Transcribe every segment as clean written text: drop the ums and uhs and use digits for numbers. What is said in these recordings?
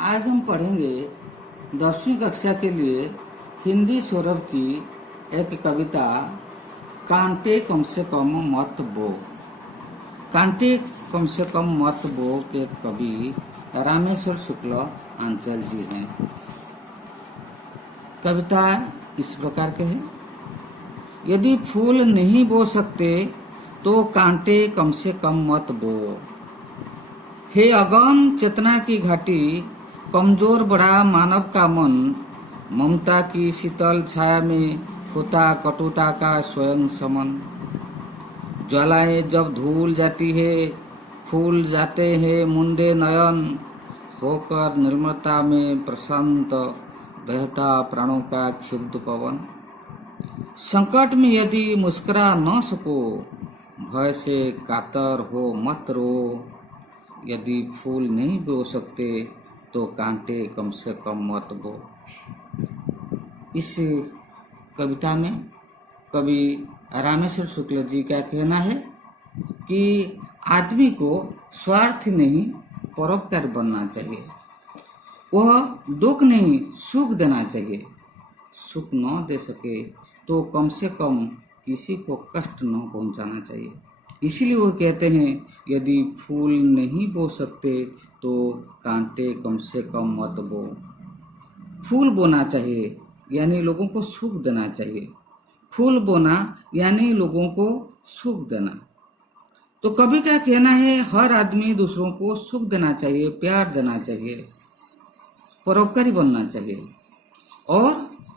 आज हम पढ़ेंगे 10वीं कक्षा के लिए हिंदी सौरभ की एक कविता कांटे कम से कम मत बो। कांटे कम से कम मत बो के कवि रामेश्वर शुक्ल आंचल जी हैं। कविता इस प्रकार के है। यदि फूल नहीं बो सकते तो कांटे कम से कम मत बो। हे अगम चेतना की घाटी, कमजोर बड़ा मानव का मन, ममता की शीतल छाया में होता कटुता का स्वयं समन। ज्वालाएं जब धूल जाती है, फूल जाते हैं मुंडे नयन, होकर निर्मलता में प्रशांत बहता प्राणों का क्षुब्ध पवन। संकट में यदि मुस्कुरा न सको, भय से कातर हो मत रो। यदि फूल नहीं बो सकते तो कांटे कम से कम मत बो। इस कविता में कवि रामेश्वर शुक्ल जी का कहना है कि आदमी को स्वार्थी नहीं परोपकारी बनना चाहिए। वह दुख नहीं सुख देना चाहिए। सुख न दे सके तो कम से कम किसी को कष्ट न पहुंचाना चाहिए। इसीलिए वो कहते हैं यदि फूल नहीं बो सकते तो कांटे कम से कम मत बो। फूल बोना चाहिए यानी लोगों को सुख देना चाहिए। फूल बोना यानी लोगों को सुख देना। तो कवि का कहना है हर आदमी दूसरों को सुख देना चाहिए, प्यार देना चाहिए, परोपकारी बनना चाहिए और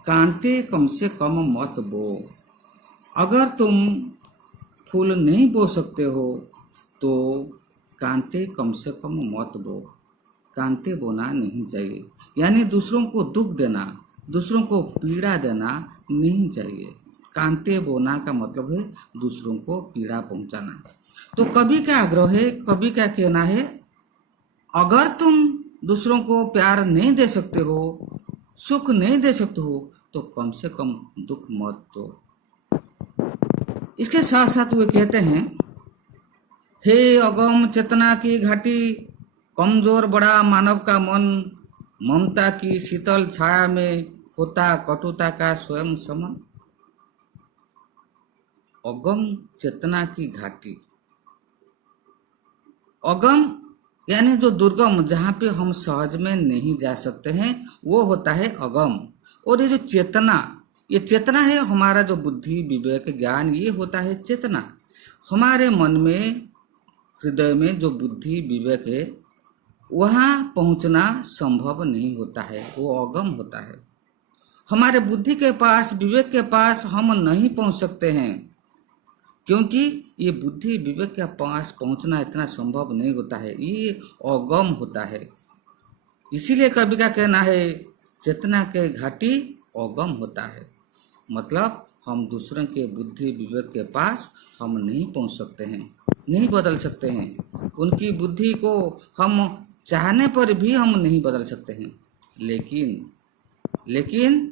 कांटे कम से कम मत बो। अगर तुम फूल नहीं बो सकते हो तो कांटे कम से कम मत बो। कांटे बोना नहीं चाहिए यानी दूसरों को दुख देना, दूसरों को पीड़ा देना नहीं चाहिए। कांटे बोना का मतलब है दूसरों को पीड़ा पहुंचाना। तो कवि का आग्रह है, कवि का कहना है अगर तुम दूसरों को प्यार नहीं दे सकते हो, सुख नहीं दे सकते हो तो कम से कम दुख मत दो। इसके साथ साथ वे कहते हैं हे अगम चेतना की घाटी, कमजोर बड़ा मानव का मन, ममता की शीतल छाया में होता कटुता का स्वयं समन। अगम चेतना की घाटी, अगम यानी जो दुर्गम, जहाँ पे हम सहज में नहीं जा सकते हैं वो होता है अगम। और ये जो चेतना, ये चेतना है हमारा जो बुद्धि विवेक ज्ञान, ये होता है चेतना। हमारे मन में हृदय में जो बुद्धि विवेक है वहाँ पहुँचना संभव नहीं होता है, वो अगम होता है। हमारे बुद्धि के पास विवेक के पास हम नहीं पहुँच सकते हैं क्योंकि ये बुद्धि विवेक के पास पहुँचना इतना संभव नहीं होता है, ये अगम होता है। इसीलिए कवि का कहना है चेतना के घाटी अगम होता है। मतलब हम दूसरों के बुद्धि विवेक के पास हम नहीं पहुंच सकते हैं, नहीं बदल सकते हैं। उनकी बुद्धि को हम चाहने पर भी हम नहीं बदल सकते हैं। लेकिन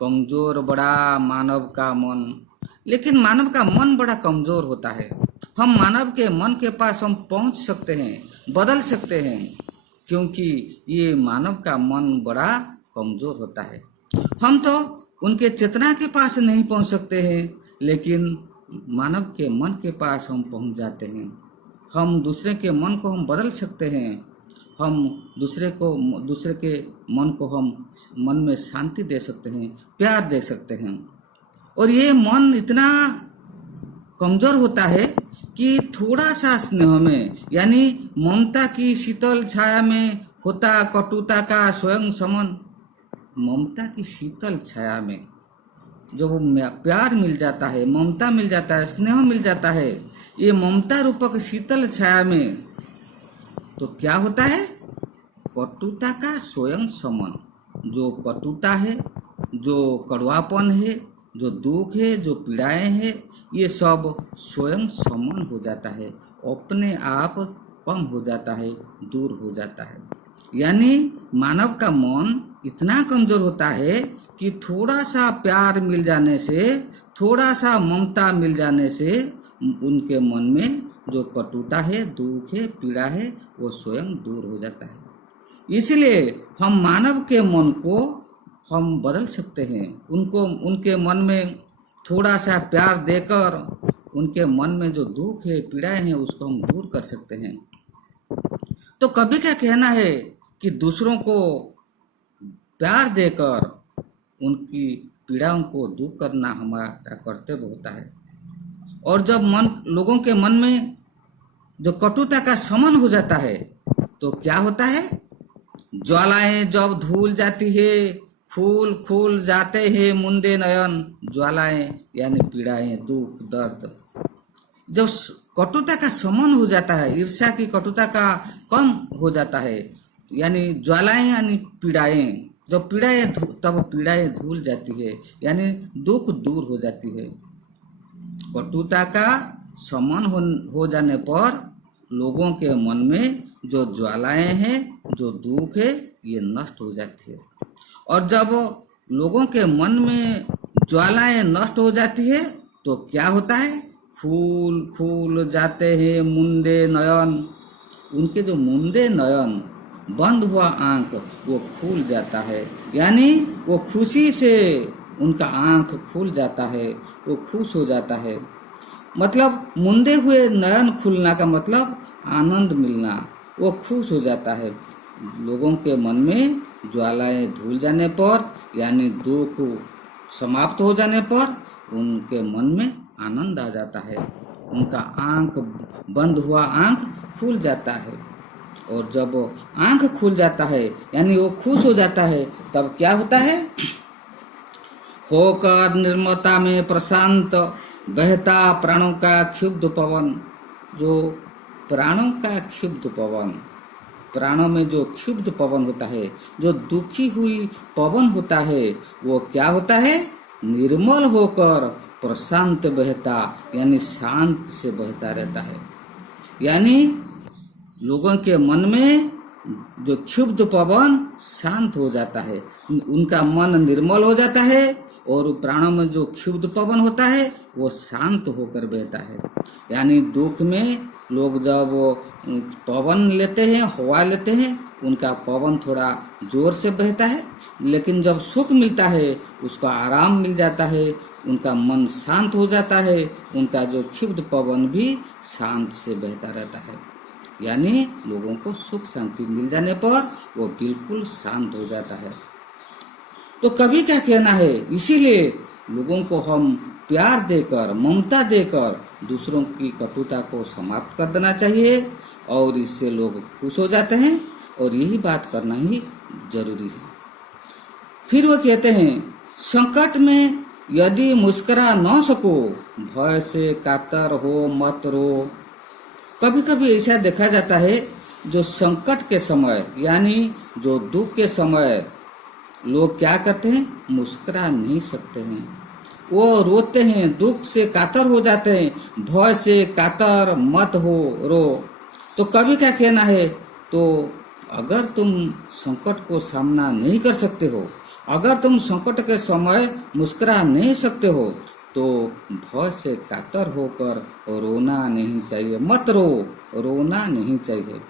कमजोर बड़ा मानव का मन, लेकिन मानव का मन बड़ा कमजोर होता है। हम मानव के मन के पास हम पहुंच सकते हैं, बदल सकते हैं, क्योंकि ये मानव का मन बड़ा कमजोर होता है। हम तो उनके चेतना के पास नहीं पहुंच सकते हैं, लेकिन मानव के मन के पास हम पहुंच जाते हैं। हम दूसरे के मन को हम बदल सकते हैं। हम दूसरे के मन को हम मन में शांति दे सकते हैं, प्यार दे सकते हैं। और ये मन इतना कमजोर होता है कि थोड़ा सा स्नेह में यानी ममता की शीतल छाया में होता कटुता का स्वयं समन। ममता की शीतल छाया में जो प्यार मिल जाता है, ममता मिल जाता है, स्नेह मिल जाता है, ये ममता रूपक शीतल छाया में तो क्या होता है कटुता का स्वयं समन। जो कटुता है, जो कड़वापन है, जो दुख है, जो पीड़ाएं हैं, ये सब स्वयं समन हो जाता है, अपने आप कम हो जाता है, दूर हो जाता है। यानी मानव का मन इतना कमजोर होता है कि थोड़ा सा प्यार मिल जाने से, थोड़ा सा ममता मिल जाने से उनके मन में जो कटुता है, दुख है, पीड़ा है, वो स्वयं दूर हो जाता है। इसलिए हम मानव के मन को हम बदल सकते हैं, उनको उनके मन में थोड़ा सा प्यार देकर उनके मन में जो दुख है, पीड़ाएं हैं, उसको हम दूर कर सकते हैं। तो कभी क्या कहना है कि दूसरों को प्यार देकर उनकी पीड़ाओं को दूर करना हमारा कर्तव्य होता है। और जब लोगों के मन में जो कटुता का शमन हो जाता है तो क्या होता है, ज्वालाएं जब धूल जाती है, फूल खुल जाते हैं मुंदे नयन। ज्वालाएं यानी पीड़ाएं, दुख दर्द, जब कटुता का शमन हो जाता है, ईर्ष्या की कटुता का कम हो जाता है, यानी ज्वालाएं यानी पीड़ाएं, जब पीड़ाएं तब पीड़ाएं धूल जाती है, यानी दुख दूर हो जाती है। कटुता का शमन हो जाने पर लोगों के मन में जो ज्वालाएं हैं, जो दुख है, ये नष्ट हो जाती है। और जब लोगों के मन में ज्वालाएं नष्ट हो जाती है तो क्या होता है, फूल फूल जाते हैं मुंदे नयन। उनके जो मुंदे नयन, बंद हुआ आंख, वो खुल जाता है, यानी वो खुशी से उनका आंख खुल जाता है, वो खुश हो जाता है। मतलब मुंदे हुए नयन खुलना का मतलब आनंद मिलना, वो खुश हो जाता है। लोगों के मन में ज्वालाएं धुल जाने पर, यानी दुख समाप्त हो जाने पर उनके मन में आनंद आ जाता है, उनका आंख, बंद हुआ आंख खुल जाता है। और जब आंख खुल जाता है यानी वो खुश हो जाता है, तब क्या होता है, होकर निर्मलता में प्रशांत बहता प्राणों का क्षुब्ध पवन। जो प्राणों का क्षुब्ध पवन, प्राणों में जो क्षुब्ध पवन होता है, जो दुखी हुई पवन होता है, वो क्या होता है, निर्मल होकर प्रशांत बहता, यानी शांत से बहता रहता है। यानी लोगों के मन में जो क्षुब्ध पवन शांत हो जाता है, उनका मन निर्मल हो जाता है, और प्राणों में जो क्षुब्ध पवन होता है वो शांत होकर बहता है। यानी दुख में लोग जब पवन लेते हैं, हवा लेते हैं, उनका पवन थोड़ा जोर से बहता है, लेकिन जब सुख मिलता है उसका आराम मिल जाता है, उनका मन शांत हो जाता है, उनका जो क्षुब्ध पवन भी शांत से बहता रहता है। यानी लोगों को सुख शांति मिल जाने पर वो बिल्कुल शांत हो जाता है। तो कभी क्या कहना है, इसीलिए लोगों को हम प्यार देकर, ममता देकर दूसरों की कटुता को समाप्त कर देना चाहिए, और इससे लोग खुश हो जाते हैं, और यही बात करना ही जरूरी है। फिर वो कहते हैं, संकट में यदि मुस्कुरा न सको, भय से कातर हो मत रो। कभी कभी ऐसा देखा जाता है, जो संकट के समय यानी जो दुख के समय लोग क्या करते हैं, मुस्कुरा नहीं सकते हैं, वो रोते हैं, दुख से कातर हो जाते हैं, भय से कातर मत हो रो। तो कभी क्या कहना है, तो अगर तुम संकट को सामना नहीं कर सकते हो, अगर तुम संकट के समय मुस्कुरा नहीं सकते हो, तो भय से कातर होकर रोना नहीं चाहिए, मत रो, रोना नहीं चाहिए।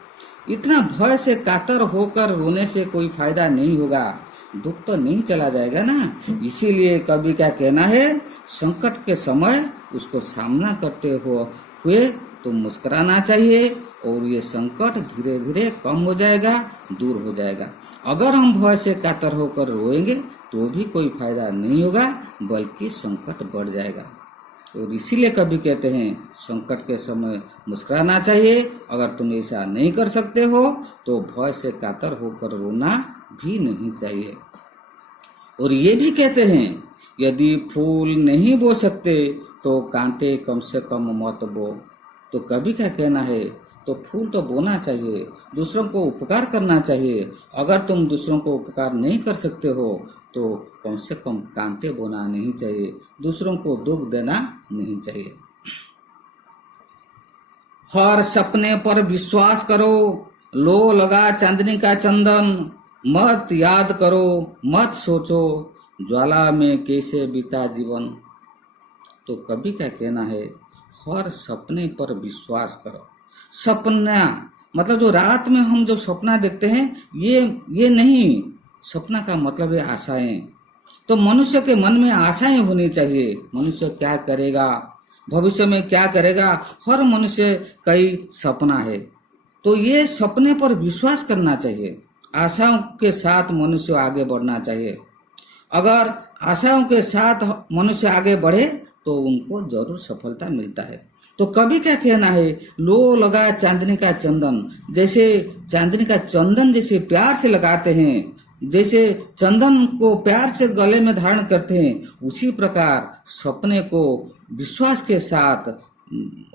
इतना भय से कातर होकर रोने से कोई फायदा नहीं होगा, दुख तो नहीं चला जाएगा ना। इसीलिए कभी क्या कहना है, संकट के समय उसको सामना करते हुए तो मुस्कुराना चाहिए, और ये संकट धीरे धीरे कम हो जाएगा, दूर हो जाएगा। अगर हम भय से कातर होकर रोएंगे तो भी कोई फायदा नहीं होगा, बल्कि संकट बढ़ जाएगा। और इसीलिए कभी कहते हैं, संकट के समय मुस्कुराना चाहिए। अगर तुम ऐसा नहीं कर सकते हो तो भय से कातर होकर रोना भी नहीं चाहिए। और ये भी कहते हैं, यदि फूल नहीं बो सकते तो कांटे कम से कम मत बो। तो कभी क्या कहना है, तो फूल तो बोना चाहिए, दूसरों को उपकार करना चाहिए। अगर तुम दूसरों को उपकार नहीं कर सकते हो तो कम से कम कांटे बोना नहीं चाहिए, दूसरों को दुख देना नहीं चाहिए। हर सपने पर विश्वास करो, लो लगा चांदनी का चंदन, मत याद करो, मत सोचो, ज्वाला में कैसे बीता जीवन। तो कभी क्या कहना है, हर सपने पर विश्वास करो। सपना मतलब जो रात में हम जो सपना देखते हैं, ये नहीं। सपना का मतलब है आशाएं। तो मनुष्य के मन में आशाएं होनी चाहिए। मनुष्य क्या करेगा, भविष्य में क्या करेगा, हर मनुष्य कई सपना है। तो ये सपने पर विश्वास करना चाहिए। आशाओं के साथ मनुष्य आगे बढ़ना चाहिए। अगर आशाओं के साथ मनुष्य आगे बढ़े तो उनको जरूर सफलता मिलता है। तो कवि क्या कहना है, लो लगा चांदनी का चंदन। जैसे चांदनी का चंदन जैसे प्यार से लगाते हैं, जैसे चंदन को प्यार से गले में धारण करते हैं, उसी प्रकार सपने को विश्वास के साथ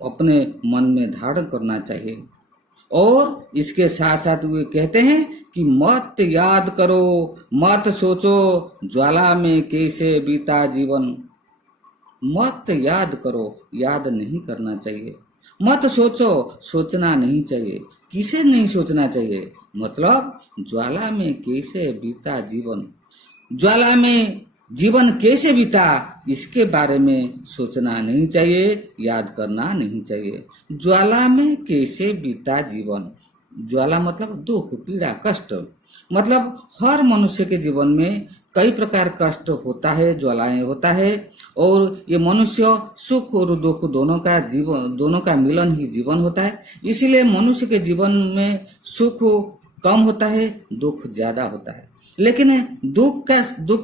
अपने मन में धारण करना चाहिए। और इसके साथ साथ वे कहते हैं कि मत याद करो, मत सोचो, ज्वाला में कैसे बीता जीवन। मत याद करो, याद नहीं करना चाहिए। मत सोचो, सोचना नहीं चाहिए। किसे नहीं सोचना चाहिए, मतलब ज्वाला में कैसे बीता जीवन। ज्वाला में जीवन कैसे बीता, इसके बारे में सोचना नहीं चाहिए, याद करना नहीं चाहिए। ज्वाला में कैसे बीता जीवन। ज्वाला मतलब दुख, पीड़ा, कष्ट। मतलब हर मनुष्य के जीवन में कई प्रकार कष्ट होता है, ज्वालाएं होता है। और ये मनुष्य सुख और दुख दोनों का मिलन ही जीवन होता है। इसीलिए मनुष्य के जीवन में सुख कम होता है, दुख ज्यादा होता है। लेकिन दुख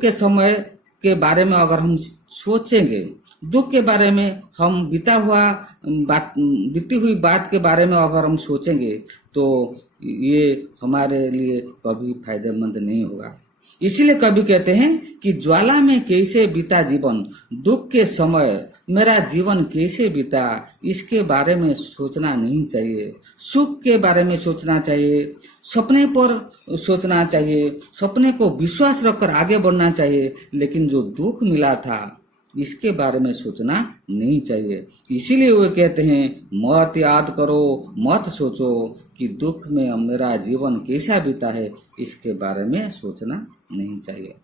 के समय के बारे में अगर हम सोचेंगे, दुख के बारे में हम बीती हुई बात के बारे में अगर हम सोचेंगे, तो ये हमारे लिए कभी फायदेमंद नहीं होगा। इसीलिए कवि कहते हैं कि ज्वाला में कैसे बीता जीवन, दुख के समय मेरा जीवन कैसे बीता, इसके बारे में सोचना नहीं चाहिए। सुख के बारे में सोचना चाहिए, सपने पर सोचना चाहिए, सपने को विश्वास रखकर आगे बढ़ना चाहिए। लेकिन जो दुख मिला था, इसके बारे में सोचना नहीं चाहिए। इसीलिए वे कहते हैं मत याद करो, मत सोचो कि दुख में मेरा जीवन कैसा बीता है, इसके बारे में सोचना नहीं चाहिए।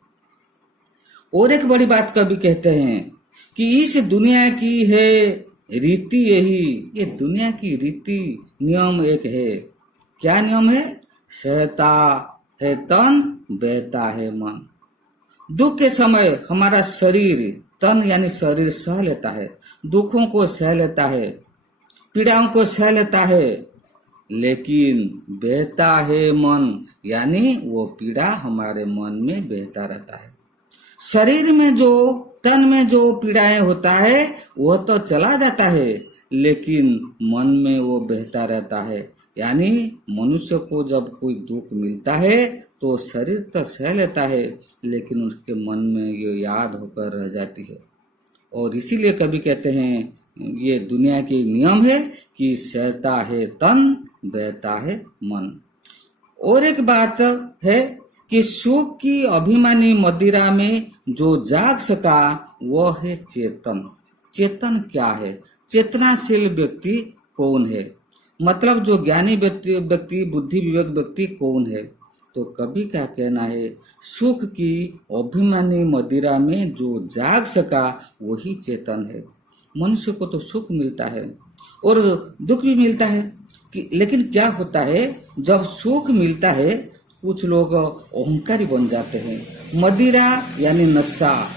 और एक बड़ी बात कवि कहते हैं कि इस दुनिया की है रीति यही। ये दुनिया की रीति नियम एक है। क्या नियम है? सहता है तन, बहता है मन। दुख के समय हमारा शरीर, तन यानी शरीर सह लेता है, दुखों को सह लेता है, पीड़ाओं को सह लेता है। लेकिन बहता है मन, यानी वो पीड़ा हमारे मन में बहता रहता है। शरीर में जो, तन में जो पीड़ाएं होता है वह तो चला जाता है, लेकिन मन में वो बहता रहता है। यानी मनुष्य को जब कोई दुख मिलता है तो शरीर तो सह लेता है, लेकिन उसके मन में ये याद होकर रह जाती है। और इसीलिए कवि कहते हैं ये दुनिया के नियम है कि सहता है तन, बहता है मन। और एक बात है कि सुख की अभिमानी मदिरा में जो जाग सका वह है चेतन। चेतन क्या है? चेतनाशील व्यक्ति कौन है? मतलब जो ज्ञानी व्यक्ति, बुद्धि विवेक व्यक्ति कौन है? तो कवि का कहना है सुख की अभिमानी मदिरा में जो जाग सका वही चेतन है। मनुष्य को तो सुख मिलता है और दुख भी मिलता है लेकिन क्या होता है, जब सुख मिलता है कुछ लोग अहंकारी बन जाते हैं। मदिरा यानी नशा,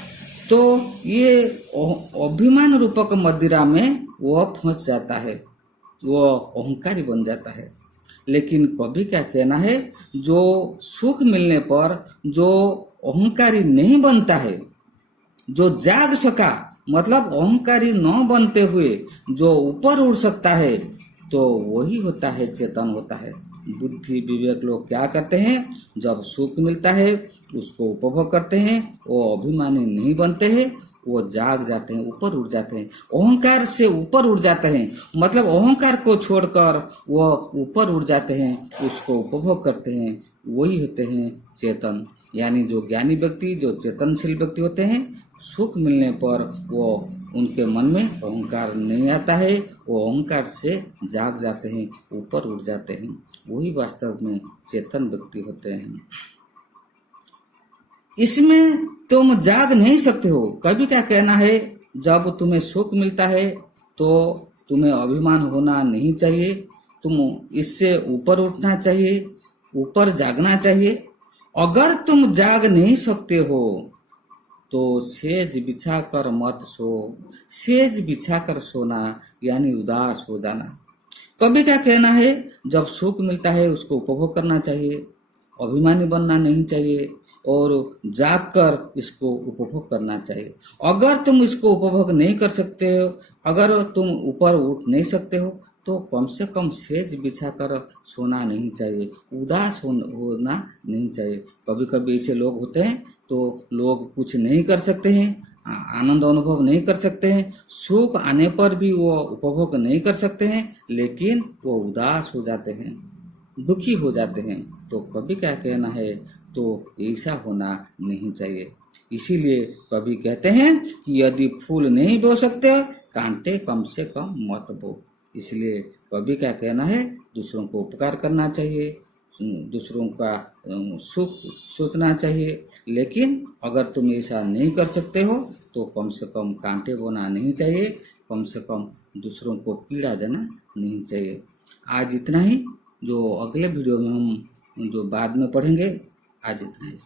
तो ये अभिमान रूपक मदिरा में वह फंस जाता है, वो अहंकारी बन जाता है। लेकिन कवि क्या कहना है, जो सुख मिलने पर जो अहंकारी नहीं बनता है, जो जाग सका, मतलब अहंकारी न बनते हुए जो ऊपर उड़ सकता है, तो वही होता है चेतन होता है। बुद्धि विवेक लोग क्या करते हैं, जब सुख मिलता है उसको उपभोग करते हैं, वो अभिमानी नहीं बनते हैं, वो जाग जाते हैं, ऊपर उड़ जाते हैं, अहंकार से ऊपर उड़ जाते हैं। मतलब अहंकार को छोड़कर वो ऊपर उड़ जाते हैं, उसको उपभोग करते हैं, वही होते हैं चेतन। यानी जो ज्ञानी व्यक्ति, जो चेतनशील व्यक्ति होते हैं, सुख मिलने पर वो उनके मन में अहंकार नहीं आता है, वो अहंकार से जाग जाते हैं, ऊपर उड़ जाते हैं, वही वास्तव में चेतन व्यक्ति होते हैं। इसमें तुम जाग नहीं सकते हो। कवि का कहना है जब तुम्हें सुख मिलता है तो तुम्हें अभिमान होना नहीं चाहिए, तुम इससे ऊपर उठना चाहिए, ऊपर जागना चाहिए। अगर तुम जाग नहीं सकते हो तो सेज बिछा कर मत सो। सेज बिछा कर सोना यानी उदास हो जाना। कवि का कहना है, जब सुख मिलता है उसको उपभोग करना चाहिए, अभिमानी बनना नहीं चाहिए और जाग कर इसको उपभोग करना चाहिए। अगर तुम इसको उपभोग नहीं कर सकते हो, अगर तुम ऊपर उठ नहीं सकते हो तो कम से कम सेज बिछाकर सोना नहीं चाहिए, उदास होना नहीं चाहिए। कभी कभी ऐसे लोग होते हैं तो लोग कुछ नहीं कर सकते हैं, आनंद अनुभव नहीं कर सकते हैं, सुख आने पर भी वो उपभोग नहीं कर सकते हैं, लेकिन वो उदास हो जाते हैं, दुखी हो जाते हैं। तो कवि क्या कहना है, तो ऐसा होना नहीं चाहिए। इसीलिए कवि कहते हैं कि यदि फूल नहीं बो सकते कांटे कम से कम मत बो। इसलिए कवि का कहना है, दूसरों को उपकार करना चाहिए, दूसरों का सुख सोचना चाहिए, लेकिन अगर तुम ऐसा नहीं कर सकते हो तो कम से कम कांटे बोना नहीं चाहिए, कम से कम दूसरों को पीड़ा देना नहीं चाहिए। आज इतना ही। जो अगले वीडियो में हम जो बाद में पढ़ेंगे, आज इतना ही।